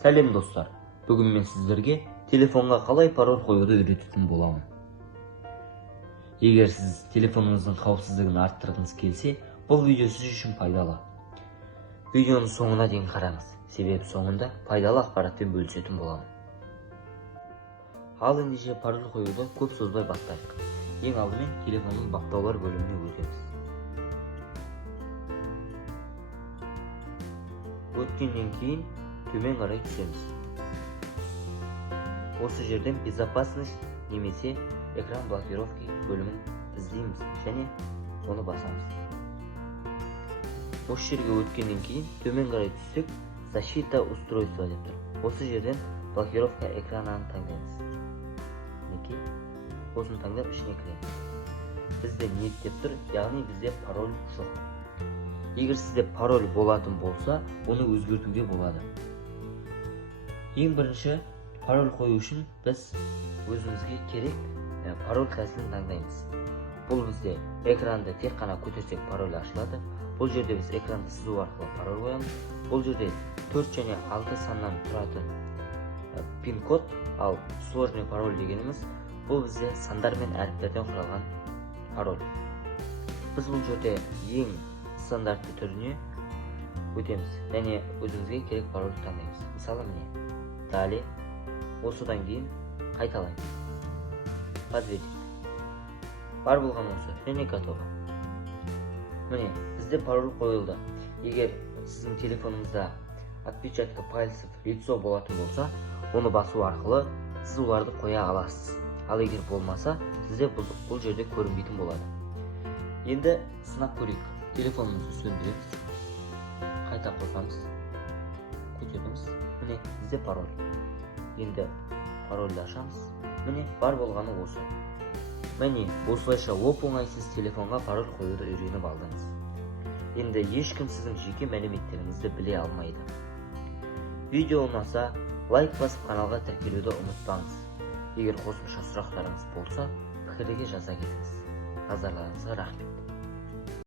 Сәлем достар, бүгін мен сіздерге телефонға қалай пароль қоюды үйрететін боламын. Егер сіз телефоныңыздың қауіпсіздігін арттырғыңыз келсе, бұл видео сіз үшін пайдалы. Видеоны соңына дейін қараңыз, себебі соңында пайдалы ақпаратпен бөлісетін боламын. Ал ендеше пароль қоюды көп созбай бастайық. Ең алдымен телефонның баптаулар бөліміне өтеміз. Өткеннен кейін төмен қарай түсеміз. Осы жерден безопасность немесе экран блокировки бөлімін іздейміз және оны басамыз. Осы жерге өткеннен кейін төмен қарай түссек, защита устройства деп тұр. Осы жерден блокировка экранын таңдаймыз. Мінекей, осыны таңдап ішіне кіреміз. Бізде нет деп тұр, яғни бізде пароль жоқ. Егер сізде пароль болатын болса, оны өзгертуге болады. Ең бірінші пароль қою үшін біз өзімізге керек пароль тәсілін таңдаймыз. Бұл бізде экранды тек қана көтерсек пароль ашылады. Бұл жерде біз экранды сызу арқылы пароль қоямыз. Бұл жерде 4 және 6 саннан тұратын пин-код, ал сложный пароль дегеніміз бұл бізде сандар мен әріптерден құралған пароль. Біз бұл жерде ең стандартты түріне өтеміз және өзімізге керек парольді таңдаймыз. Мысалы міне, далее, осыдан кейін қайталаймыз. Подтвердить. Бар болған осы және готово. Міне, бізде пароль қойылды. Егер сіздің телефоныңызда отпечатка пальцев лицо болатын болса, оны басу арқылы сіз оларды қоя аласыз. Ал егер болмаса, сізде бұл жерде көрінбейтін болады. Енді сынап көрейік. Телефонымызды сөндіреміз. Қайта қосамыз. Көтереміз. Міне, бізде пароль. Енді парольді ашамыз. Міне, бар болғаны осы. Міне, осылайша оп-оңайсыз телефонға пароль қоюды үйреніп алдыңыз. Енді ешкім сіздің жеке мәліметтеріңізді біле алмайды. Видео ұнаса, лайк басып каналға тіркелуді ұмытпаңыз. Егер қосымша сұрақтарыңыз болса, пікірге жаза кетіңіз. Назарларыңызға рахмет.